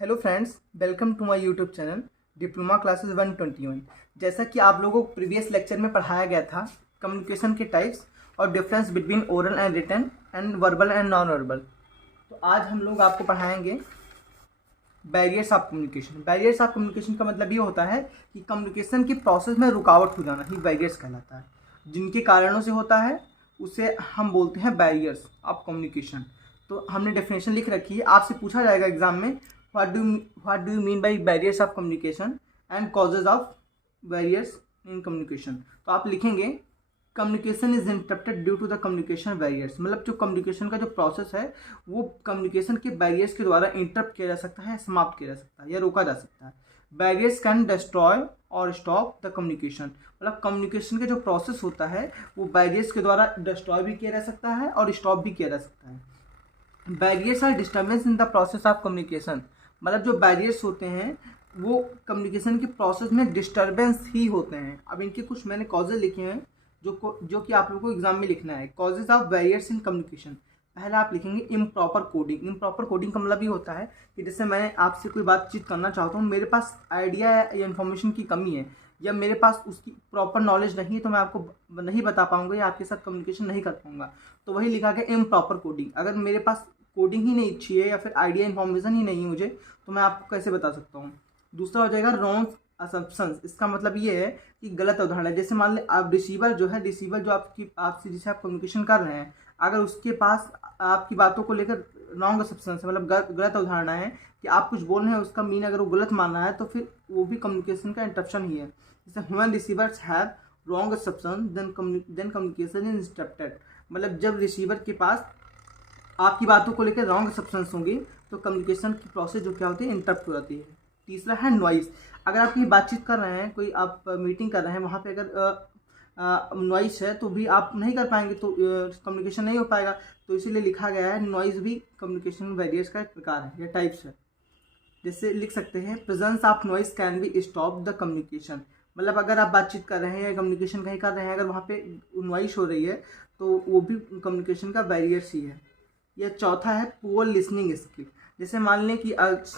Hello friends, welcome to my YouTube channel diploma classes 121। जैसा कि आप लोगों को प्रीवियस लेक्चर में पढ़ाया गया था कम्युनिकेशन के टाइप्स और difference between oral and written and verbal and non verbal, तो आज हम लोग आपको पढ़ाएंगे barriers of communication. Barriers of communication का मतलब ये होता है कि कम्युनिकेशन की प्रोसेस में रुकावट हो जाना ही बैरियर्स कहलाता है। जिनके कारणों से होता है उसे हम बोलते हैं बैरियर्स ऑफ कम्युनिकेशन। तो हमने डेफिनेशन लिख रखी है, आपसे पूछा जाएगा एग्जाम में what do you mean by barriers of communication and causes of barriers in communication. तो आप लिखेंगे communication is interrupted due to the communication barriers, मतलब जो कम्युनिकेशन का जो प्रोसेस है वो कम्युनिकेशन के बैरियर्स के द्वारा इंटरप्ट किया जा सकता है, समाप्त किया जा सकता है या रोका जा सकता है। बैरियर्स कैन डिस्ट्रॉय और स्टॉप द कम्युनिकेशन, मतलब कम्युनिकेशन का जो प्रोसेस होता है वो बैरियर्स के द्वारा डिस्ट्रॉय भी किया जा सकता है और स्टॉप भी किया जा सकता है। Barriers are disturbance in the process of communication, मतलब जो बैरियर्स होते हैं वो कम्युनिकेशन के प्रोसेस में डिस्टर्बेंस ही होते हैं। अब इनके कुछ मैंने कॉजेज लिखे हैं जो कि आप लोगों को एग्जाम में लिखना है। Causes of barriers in communication, पहला आप लिखेंगे इम्प्रॉपर कोडिंग। इम्प्रॉपर कोडिंग का मतलब ये होता है कि जैसे मैं आपसे कोई बातचीत करना चाहता हूँ, मेरे पास आइडिया या इन्फॉर्मेशन की कमी है या मेरे पास उसकी प्रॉपर नॉलेज नहीं है, तो मैं आपको नहीं बता पाऊंगा या आपके साथ कम्युनिकेशन नहीं कर पाऊंगा, तो वही लिखा गया इम्प्रॉपर कोडिंग। अगर मेरे पास कोडिंग ही नहीं अच्छी है या फिर आइडिया इन्फॉर्मेशन ही नहीं है मुझे, तो मैं आपको कैसे बता सकता हूँ। दूसरा हो जाएगा रॉन्ग असम्पशंस। इसका मतलब ये है कि गलत उदाहरण है। जैसे मान लें आप रिसीवर जो जो आपसे जिसे आप कम्युनिकेशन कर रहे हैं, अगर उसके पास आपकी बातों को लेकर रॉन्ग असम्पशंस है, मतलब गलत उदाहरण है कि आप कुछ बोल रहे हैं उसका मीन अगर वो गलत मान रहा है, तो फिर वो भी कम्युनिकेशन का इंटरप्शन ही है। जैसे human receivers have wrong assumption then communication is interrupted, मतलब जब रिसीवर के पास आपकी बातों को लेकर रॉन्ग असम्पशंस होंगी तो कम्युनिकेशन की प्रोसेस जो क्या होती है, इंटरप्ट हो जाती है। तीसरा है नॉइस। अगर आप कहीं बातचीत कर रहे हैं, कोई आप मीटिंग कर रहे हैं, वहाँ पे अगर नॉइस है तो भी आप नहीं कर पाएंगे, तो कम्युनिकेशन नहीं हो पाएगा। तो इसीलिए लिखा गया है नॉइस भी कम्युनिकेशन बैरियर्स का एक प्रकार है या टाइप्स है। जैसे लिख सकते हैं presence of noise can be stop the communication, मतलब अगर आप बातचीत कर रहे हैं या कम्युनिकेशन कहीं कर रहे हैं, अगर वहाँ पे नॉइस हो रही है तो वो भी कम्युनिकेशन का बैरियर्स ही है। या चौथा है पुअर लिसनिंग स्किल। जैसे मान लें कि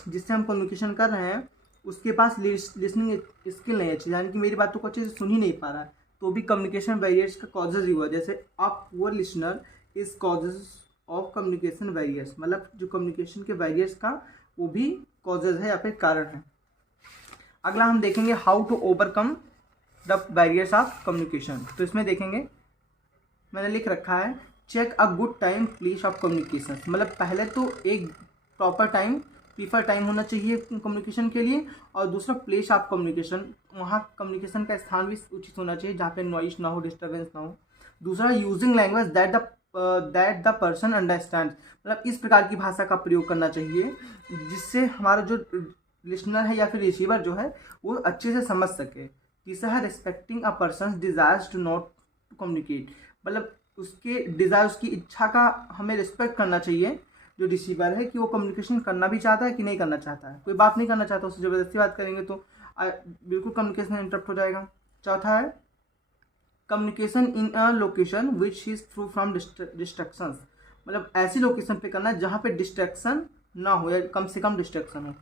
जिससे हम कम्युनिकेशन कर रहे हैं उसके पास लिसनिंग स्किल नहीं है अच्छी, यानी कि मेरी बातों को अच्छे से सुन ही नहीं पा रहा है, तो भी कम्युनिकेशन बैरियर्स का कॉजेज ही हुआ। जैसे आप poor listener is causes of communication barriers, मतलब जो कम्युनिकेशन के बैरियर्स का वो भी कॉजेज है या फिर कारण है। अगला हम देखेंगे how to overcome the barriers of communication. तो इसमें देखेंगे मैंने लिख रखा है check a good time place of communication, मतलब पहले तो एक प्रॉपर टाइम प्रीफर टाइम होना चाहिए कम्युनिकेशन के लिए, और दूसरा प्लेस ऑफ कम्युनिकेशन, वहाँ कम्युनिकेशन का स्थान भी उचित होना चाहिए जहाँ पे नॉइस ना हो, डिस्टर्बेंस ना हो। दूसरा using language that the person understand, मतलब इस प्रकार की भाषा का प्रयोग करना चाहिए जिससे हमारा जो लिसनर है या फिर रिसीवर जो है वो अच्छे से समझ सके। तीसरा है respecting a person desires to not communicate, मतलब उसके डिज़ायर, उसकी इच्छा का हमें रिस्पेक्ट करना चाहिए जो रिसीवर है, कि वो कम्युनिकेशन करना भी चाहता है कि नहीं करना चाहता है। कोई बात नहीं करना चाहता, उससे ज़बरदस्ती बात करेंगे तो बिल्कुल कम्युनिकेशन इंटरप्ट हो जाएगा। चौथा है communication in a location which is free from distractions, मतलब ऐसी लोकेशन पे करना है जहाँ पे डिस्ट्रैक्शन ना हो या कम से कम डिस्ट्रैक्शन हो।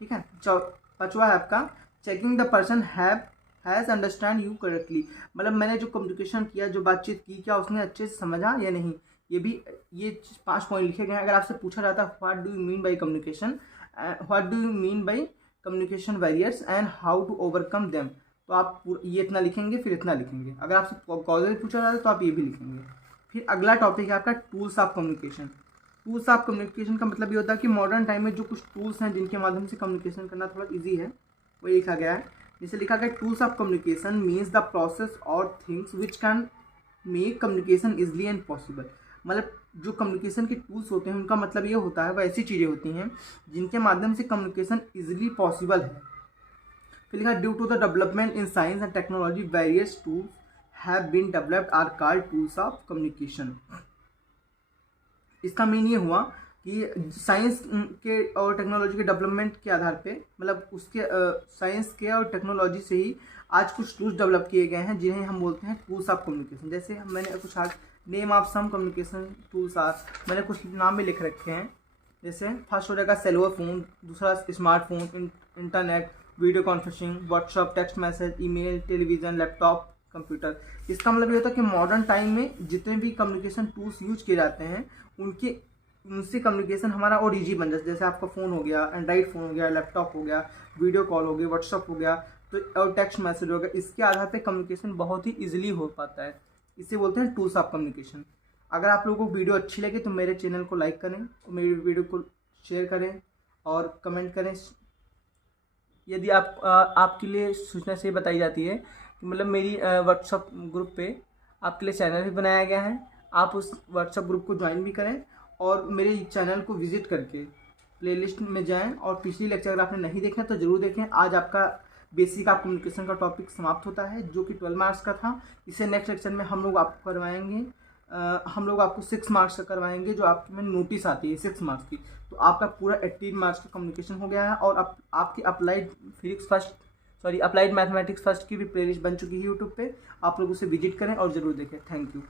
ठीक है। पाँचवा है आपका checking the person has understand you correctly, मतलब मैंने जो कम्युनिकेशन किया, जो बातचीत की, क्या उसने अच्छे से समझा या नहीं। ये 5 पॉइंट लिखे गए हैं। अगर आपसे पूछा जाता है what do you mean by communication, what do you mean by communication barriers and how to overcome them, तो आप ये इतना लिखेंगे फिर इतना लिखेंगे। अगर आपसे कॉजेज पूछा जाता है तो आप ये भी लिखेंगे। फिर अगला टॉपिक है आपका tools of communication. Tools of communication का मतलब ये होता है कि मॉडर्न टाइम में जो कुछ टूल्स हैं जिनके माध्यम से कम्युनिकेशन करना थोड़ा ईजी है, वही लिखा गया है। जैसे लिखा गया tools of communication means the process और things which can make communication easily and possible, मतलब जो कम्युनिकेशन के टूल्स होते हैं उनका मतलब ये होता है, वह ऐसी चीज़ें होती हैं जिनके माध्यम से कम्युनिकेशन इजली पॉसिबल है। फिर लिखा due to the development in science and technology various tools have been developed are called tools of communication. इसका मीन ये हुआ कि साइंस के और टेक्नोलॉजी के डेवलपमेंट के आधार पे, मतलब उसके साइंस के और टेक्नोलॉजी से ही आज कुछ टूल्स डेवलप किए गए हैं जिन्हें हम बोलते हैं टूल्स ऑफ कम्युनिकेशन। जैसे मैंने कुछ आज name of some communication tools are, मैंने कुछ नाम भी लिख रखे हैं। जैसे फर्स्ट हो जाएगा सेलुलर फ़ोन, दूसरा smartphone, internet, video conferencing, WhatsApp, text message, email, television, laptop, computer. इसका मतलब ये होता है कि मॉडर्न टाइम में जितने भी कम्युनिकेशन टूल्स यूज किए जाते हैं उनसे कम्युनिकेशन हमारा और ईजी बन जाता है। जैसे आपका फ़ोन हो गया, एंड्रॉइड फ़ोन हो गया, लैपटॉप हो गया, वीडियो कॉल हो गया, व्हाट्सअप हो गया, तो और टेक्स्ट मैसेज हो गया। इसके आधार पे कम्युनिकेशन बहुत ही ईजिली हो पाता है। इसे बोलते हैं टूल्स ऑफ कम्युनिकेशन। अगर आप लोगों को वीडियो अच्छी लगे तो मेरे चैनल को लाइक करें और मेरी वीडियो को शेयर करें और कमेंट करें। यदि आपके लिए सूचना से बताई जाती है कि मतलब मेरी व्हाट्सअप ग्रुप पे आपके लिए चैनल भी बनाया गया है, आप उस व्हाट्सअप ग्रुप को ज्वाइन भी करें और मेरे चैनल को विजिट करके प्लेलिस्ट में जाएं और पिछली लेक्चर अगर आपने नहीं देखा तो ज़रूर देखें। आज आपका बेसिक ऑफ कम्युनिकेशन का टॉपिक समाप्त होता है जो कि 12 मार्क्स का था। इसे नेक्स्ट लेक्चर में हम लोग आपको करवाएंगे, हम लोग आपको 6 मार्क्स का करवाएंगे जो आपके में नोटिस आती है 6 मार्क्स की। तो आपका पूरा 18 मार्क्स का कम्युनिकेशन हो गया है और आपकी अप्लाइड मैथमेटिक्स फर्स्ट की भी प्लेलिस्ट बन चुकी है यूट्यूब पे। आप लोग उसे विजिट करें और ज़रूर देखें। Thank you.